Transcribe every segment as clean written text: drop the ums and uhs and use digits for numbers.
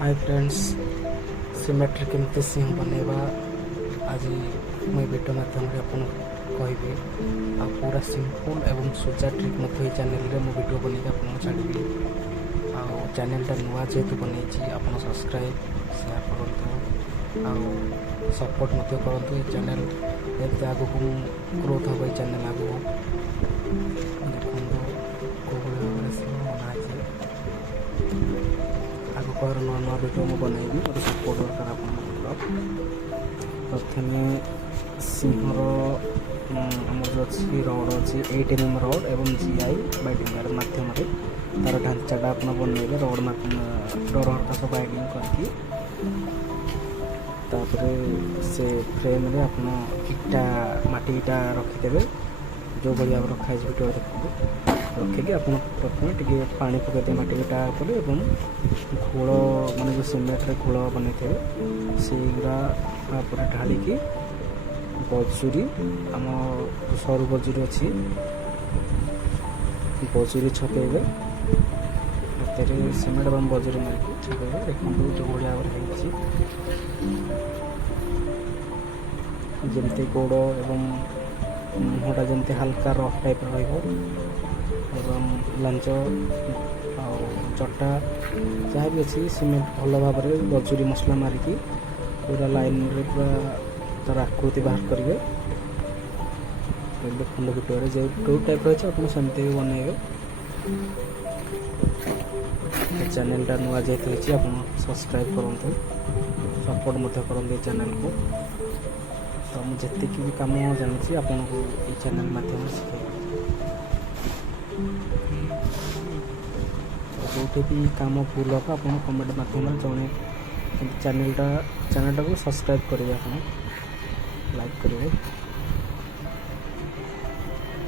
Hi friends, symmetry केमती सिंह बनैबा आज मुझे वीडियो माध्यम आपन कहबी आ पूरा सिंपल एवं सोजा ट्रिक मत चैनल रे मु वीडियो बन आपको छाड़ी आ चैनलटा नुआ जेहेतु बनई आप सब्सक्राइब शेयर करूँ आ सपोर्ट मत करूँ। चैनल एत आग को ग्रोथ हम चैनल आग देखो कौ भाव से बना आग कह नुआ नुआ वीडियो मुझे बनईबी मोर सपोर्ट दरकार आप प्रथम सिंहर आमर जो अच्छी रड अच्छी 8 mm रड एवं GI बाइडिंग मध्यम तार ढांचाटा आप बनइबे रड डर हरका सब बाइडिंग करके से फ्रेम रे आप इटा माटी इटा रखिदेवे जो भाई आप रखाई वीडियो देखते रखिकी आप प्रथम टे पानी पकड़ माटी इटा उपर घोल माने जो सिमेंट घोल बन से ढालिकी बजुरी आम सरू बजुरी अच्छी बजुरी छपेबे सिमेंट और बजुरी मारिकी छपेबे देखो जो भाई भाव जमती गोड़ एवं मुहटा जमती हल्का रफ टाइप एवं लांच चटा जहाँ भी अच्छी सीमेंट भल भाव में बजुरी मसला मारिकी पूरा लाइन रे पूरा तार आकृति बाहर करेंगे खंड वीडियो जो टाइप रही है सेमती बनइबे। चैनलटा नुआ जेहतु आप सब्सक्राइब करूँ सपोर्ट मत करूँ चैनल को तो मुझे जी भी कम जानी आपन को ये चैनल माध्यम शिखे जो भी कम भूल हो आप कमेंट माध्यम जड़े चैनलटा को सब्सक्राइब करेंगे आप लाइक करेंगे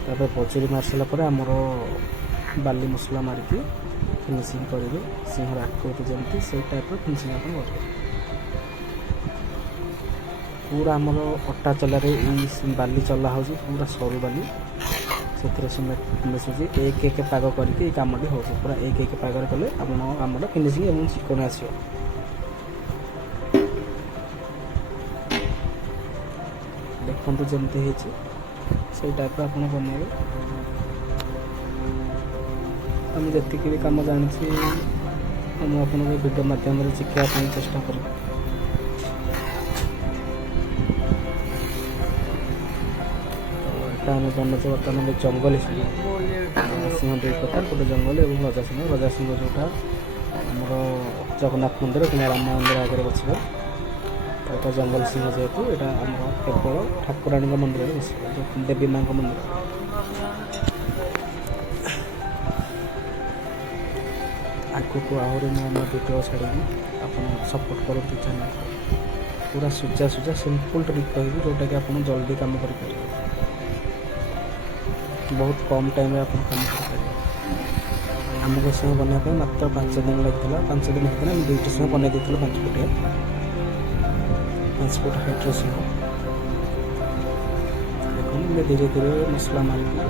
तब बजुरी मार सारापर आमर बाली मसला मारिकी फिनिशिंग करेंगे सिंहर आकृति जमती से टाइप फिनिशिंग आप करेंगे। पूरा आमर अटा चलारे बाली चला हो पूरा सरू बाली से सीमेंट मिसुची एक एक पाग करके कमटी हो पूरा एक एक पाग कले आम फिनिशिंग एवं चिकन आसो देखते जमती से टाइप आप बनइबे। मुझे जी भी कम जानी मुझे वीडियो माध्यम शिखापी चेष्टा करी आम बनचे बर्तमान जंगल सिंह दुई प्रकार गोटे जंगल और रजा सिंह जोटा आमर जगन्नाथ मंदिर कि राम मंदिर आगे बसवे तो जंगल सिंह जेहेतु यहाँ आम केवल ठाकुराणी मंदिर बस देवी माँ मंदिर आगू को आहरी नुआ नुआ वीडियो छाड़ी आप सपोर्ट करूँ चैनल पूरा सुजा सुजा सिंपल ट्रिक कह जोटा कि आप जल्दी कम कर बहुत कम टाइम आप कम कर आमको सिंह बनवाई मात्र 5 दिन लगे 5 दिन होता है दुईट सिंह बनई देते 5 फुटिया 5 फुट हाइट्र सिंह देखो धीरे धीरे मसला मारिकी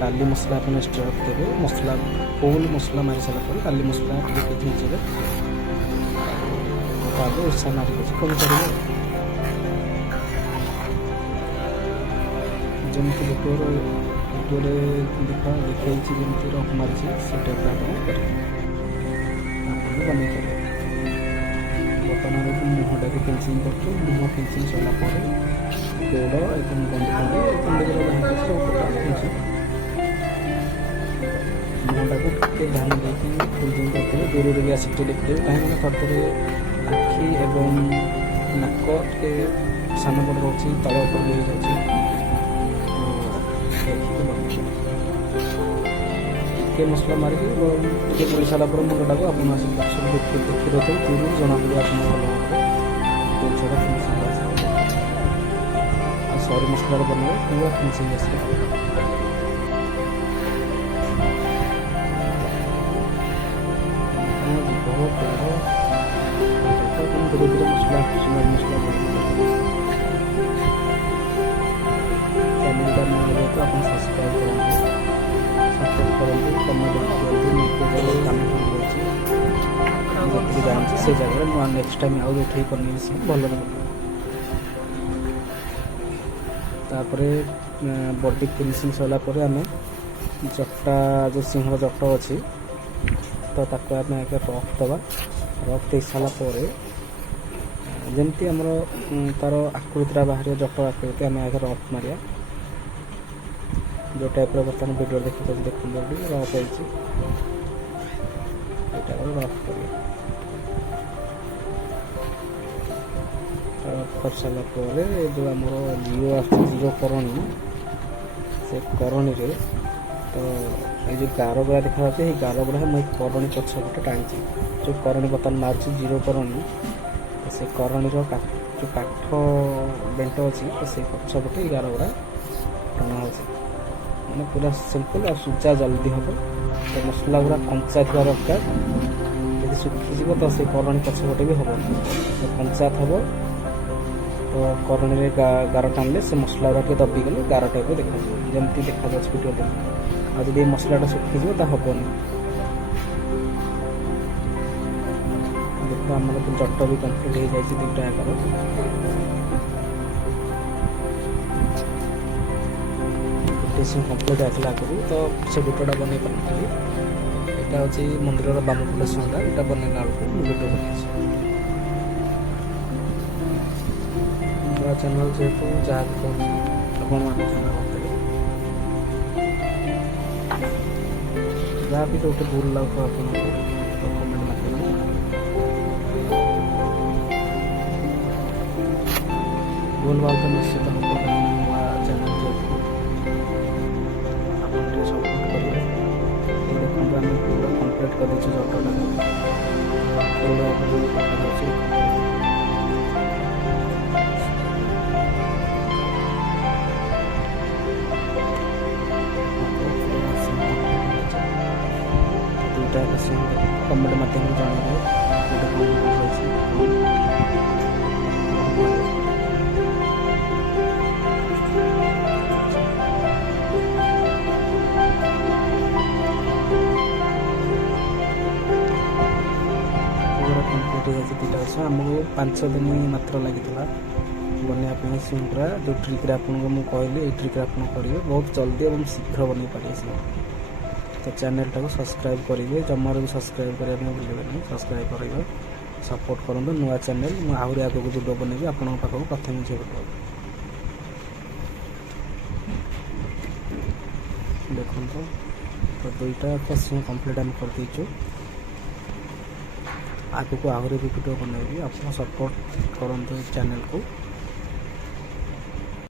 बाली मसला आप एक्सट्रा रखिदेवे मसला फुल मसला मारी सारापर बाली मसला भिजे ओसा मारिक चिकन करेंगे जमी वीडियो देखी जमी रफ मारी से टाइप बन बर्तमान मुहटा को फिनिशिंग कर मुह फिनिशिंग सारापर गोड़ और बंद सब मुहटा को ध्यान देकी फिनिशिंग करते दूर भी आसिक देखते कहीं थोड़े आखि एवं नाक टे सान पट रोचे तल उपर भी जाए टे मसला मारिकी टे बुड़ी सारा मुंडटा को आप देखी रही दूर जना पड़े आप फिनिशिंग सरी मसला बनवे पूरा फिनिशिंग आस बहुत धीरे धीरे मसला मसला चैनल का आप सब्सक्राइब करेंगे सपोर्ट करेंगे कमेंट करेंगे से जगह नुआ नेक्स्ट टाइम आउ ये बन सी भल तापर बॉडी फिनिशिंग सरला आम जटा जो सिंह जट अच्छी तो ताको आम आगे रफ दबा रफ दे सारापर जमती आमर तार आकृतिटा बाहर जट आकृति आम आगे रफ मारिया जो टाइप बर्तमान वीडियो देखते देखते रफ होती रफ कर सारापर जो आम जीरो जीरो करणी से करणी तो ये जो गार गुड़ा देखा ये गार गुड़ा मुझे करणी पछपटे टाणी जो करणी बर्तमान मार्च जीरो करणी से करणी जो काठ बेंट अच्छी तो से पछपटे गार गुड़ा टଣା हो मैंने पूरा सिंपल और सूजा जल्दी हम तो मसला गुड़ा कंचा थी दरकार यदि सुखीज तो से करणी पछपटे भी हम तो कंचा थब तो करणी गार टाणिले से मसला गुड़ा दबिगले गार टाइप देखा जमती देखा वीडियो देख आज जब मसलाटा सुखीज तो हेनी देख आम जट भी कम्प्लीट हो जाए दुईटा आकार गोटे सिंह कम्प्लीट आसला आगुरी तो से वीडियोटा बन पारि यहाँ हूँ मंदिर बामफुल सिंहटा यहाँ बनला बेलू वीडियो बन नया चैनल जेहतु जहाँ भी कहूँ आप जहाँ भी जो भूल लगे आपको तो कमेंट माध्यम भूल भाव तो निश्चित हम नया चैनल जेहतु आप सपोर्ट करेंगे देखो आम पूरा कम्प्लीट कर जटा कमेंट माध्यम जनइबे आमको 5 दिन मात्र लगी बनवाई सिंहरा जो ट्रिक आपको मुझे कहली ट्रिक आप करेंगे बहुत जल्दी और शीघ्र बन पारे तो चैनल टाको सब्सक्राइब करेंगे जमार भी सब्सक्राइब करने भूलें सब्सक्राइब करेंगे सपोर्ट करूँ नुआ चैनल मुझे आहरी आगे वीडियो बनैबी आपको पाखक प्रथम वीडियो देखो तो दुईटा सिंह कम्प्लीट आम कर देचु आगे को आहरी भी वीडियो बनैबी आप सपोर्ट करूँ चैनल को।